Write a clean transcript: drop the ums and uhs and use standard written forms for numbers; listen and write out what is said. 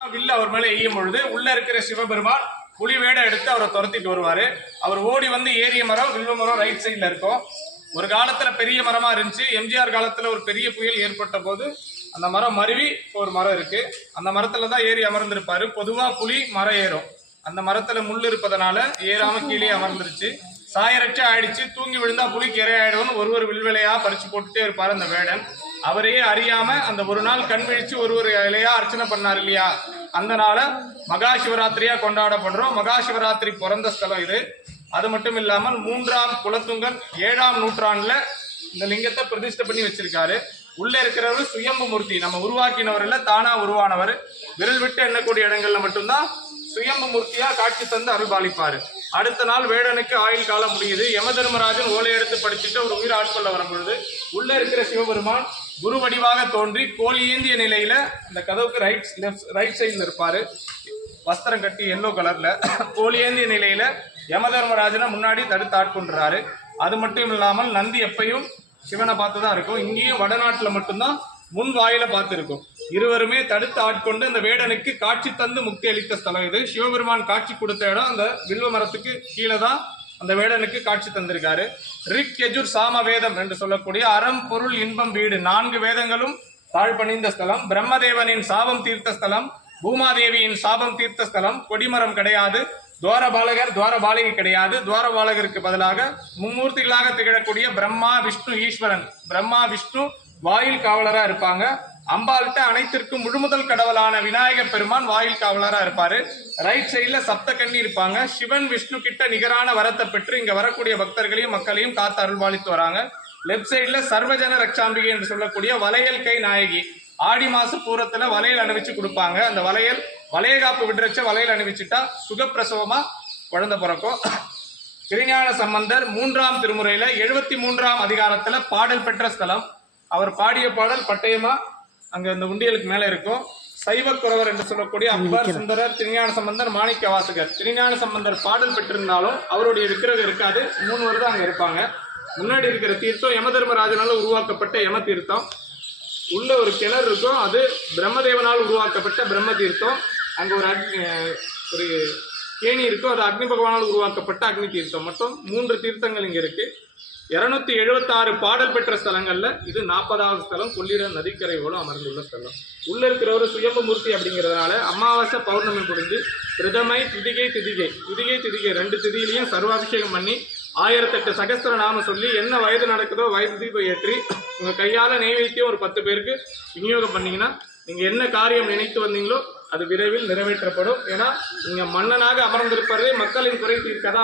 வில்லு அவர் மேல எய்யும் பொழுது உள்ள இருக்கிற சிவபெருமான் புலி வேடம் எடுத்து அவரை துரத்திட்டு வருவாரு. அவர் ஓடி வந்து ஏரிய மரம் வில்வ மரம் ரைட் சைட்ல இருக்கும். ஒரு காலத்துல பெரிய மரமா இருந்துச்சு. எம்ஜிஆர் காலத்துல ஒரு பெரிய புயல் ஏற்பட்ட போது அந்த மரம் மருவி ஒரு மரம் இருக்கு. அந்த மரத்துல தான் ஏறி அமர்ந்திருப்பாரு. பொதுவா புலி மரம் ஏறும். அந்த மரத்துல முள் இருப்பதனால ஏறாம கீழே அமர்ந்துருச்சு. சாயரட்சை ஆயிடுச்சு. தூங்கி விழுந்தா புலிக்கு இரையாயிடும்னு ஒரு வில்வலையா பறிச்சு போட்டுட்டே இருப்பாரு அந்த வேடன். அவரையே அறியாம அந்த ஒரு நாள் கண் விழிச்சு ஒரு இலையா அர்ச்சனை பண்ணார் இல்லையா, அந்த நாள மகா சிவராத்திரியா கொண்டாடப்படுறோம். மகா சிவராத்திரி பிறந்த ஸ்தலம் இது. அது மட்டும் இல்லாமல் 3ஆம் குலத்துங்கன் 7ஆம் நூற்றாண்டுல இந்த லிங்கத்தை பிரதிஷ்டை பண்ணி வச்சிருக்காரு. உள்ள இருக்கிறவர் சுயம்பு மூர்த்தி, நம்ம உருவாக்கினவர் இல்ல, தானா உருவானவர். விரல் விட்டு எண்ணக்கூடிய இடங்கள்ல மட்டும்தான் சுயம்பு மூர்த்தியா காட்சி தந்து அருள்பாலிப்பாரு. அடுத்த நாள் வேடனுக்கு ஆயுள் காலம் முடியுது. யம தர்மராஜன் ஓலை எடுத்து படிச்சுட்டு ஒரு உயிர் ஆட்கொள்ள வரும்பொழுது உள்ள இருக்கிற சிவபெருமான் குரு வடிவாக தோன்றி கோல் ஏந்திய நிலையில அந்த கதவுக்கு ரைட் சைட்ல இருப்பாரு. வஸ்திரம் கட்டி எல்லோ கலர்ல கோல் ஏந்திய நிலையில யம தர்மராஜனை முன்னாடி தடுத்து ஆட்கொண்டுறாரு. அது மட்டும் இல்லாமல் நந்தி எப்பையும் சிவனை பார்த்துதான் இருக்கும். இங்கேயும் வடநாட்டுல மட்டும்தான் முன் வாயில பார்த்து இருக்கும். இருவருமே தடுத்து ஆட்கொண்டு இந்த வேடனுக்கு காட்சி தந்து முக்தி அளித்த ஸ்தலம் இது. சிவபெருமான் காட்சி கொடுத்த இடம் அந்த வில்வ மரத்துக்கு கீழே தான் அந்த வேடனுக்கு காட்சி தந்திருக்காரு. ரிக் யஜுர் சாம வேதம் என்று சொல்லக்கூடிய அறம் பொருள் இன்பம் வீடு 4 வேதங்களும் தாழ்பணிந்த ஸ்தலம். பிரம்மதேவனின் சாபம் தீர்த்த ஸ்தலம், பூமாதேவியின் சாபம் தீர்த்த ஸ்தலம். கொடிமரம் கிடையாது. துவாரபாலகர் துவாரபாலிகை கிடையாது. துவாரபாலகருக்கு பதிலாக மும்மூர்த்திகளாக திகழக்கூடிய பிரம்மா விஷ்ணு ஈஸ்வரன். பிரம்மா விஷ்ணு வாயில் காவலரா இருப்பாங்க. அம்பாள்கிட்ட அனைத்திற்கும் முழுமுதல் கடவுளான விநாயகர் பெருமான் வாயில் காவலரா இருப்பாரு. ரைட் சைட்ல சப்த கன்னி இருப்பாங்க. சிவன் விஷ்ணு கிட்ட நிகரான வரத்தை பெற்று இங்க வரக்கூடிய பக்தர்களையும் மக்களையும் காத்து அருள்பாலித்து வராங்க. லெப்ட் சைட்ல சர்வஜன ரக்ஷாம்பிகை என்று சொல்லக்கூடிய வளையல் கை நாயகி. ஆடி மாச பூரத்துல வளையல் அணிவிச்சு கொடுப்பாங்க. அந்த வளையகாப்பு விடுறச்ச வளையல் அணிவிச்சுட்டா சுகப்பிரசவமா குழந்தை பிறக்கும். திருஞான சம்பந்தர் 3ஆம் திருமுறையில 73ஆம் அதிகாரத்துல பாடல் பெற்ற ஸ்தலம். அவர் பாடிய பாடல் பட்டயமா அங்க இந்த உண்டியலுக்கு மேல இருக்கும். சைவ குறவர் என்று சொல்லக்கூடிய அப்பர் சுந்தரர், திருஞான சம்பந்தர், மாணிக்க வாசகர். திருஞான சம்பந்தர் பாடல் பெற்றிருந்தாலும் அவருடைய விக்கிரகம் இருக்காது. 3 வருடம் அங்க இருப்பாங்க. முன்னாடி இருக்கிற தீர்த்தம் யம தர்மராஜனால உருவாக்கப்பட்ட யம தீர்த்தம். உள்ள ஒரு கிணறு இருக்கும். அது பிரம்மதேவனால் உருவாக்கப்பட்ட பிரம்ம தீர்த்தம். அங்க ஒரு கேணி இருக்கும். அது அக்னி பகவானால் உருவாக்கப்பட்ட அக்னி தீர்த்தம். மொத்தம் 3 தீர்த்தங்கள் இங்க இருக்கு. 276 பாடல் பெற்ற ஸ்தலங்கள்ல இது 40வது ஸ்தலம். கொள்ளிடம் நதிக்கரையோடு அமர்ந்துள்ள ஸ்தலம். உள்ள இருக்கிற ஒரு சுயம்பு மூர்த்தி அப்படிங்கிறதுனால அமாவாசை பௌர்ணமி முடிஞ்சு பிரதமை திதிகை 2 திதியிலையும் சர்வாபிஷேகம் பண்ணி 1008 சகஸ்திர நாம சொல்லி என்ன வயது நடக்குதோ வயது தீபம் ஏற்றி உங்க கையால நெய்வேத்தியம் ஒரு 10 பேருக்கு விநியோகம் பண்ணீங்கன்னா நீங்க என்ன காரியம் நினைத்து வந்தீங்களோ அது விரைவில் நிறைவேற்றப்படும். ஏன்னா நீங்க மன்னனாக அமர்ந்திருப்பதே மக்களின் குறை தீர்க்கதான்.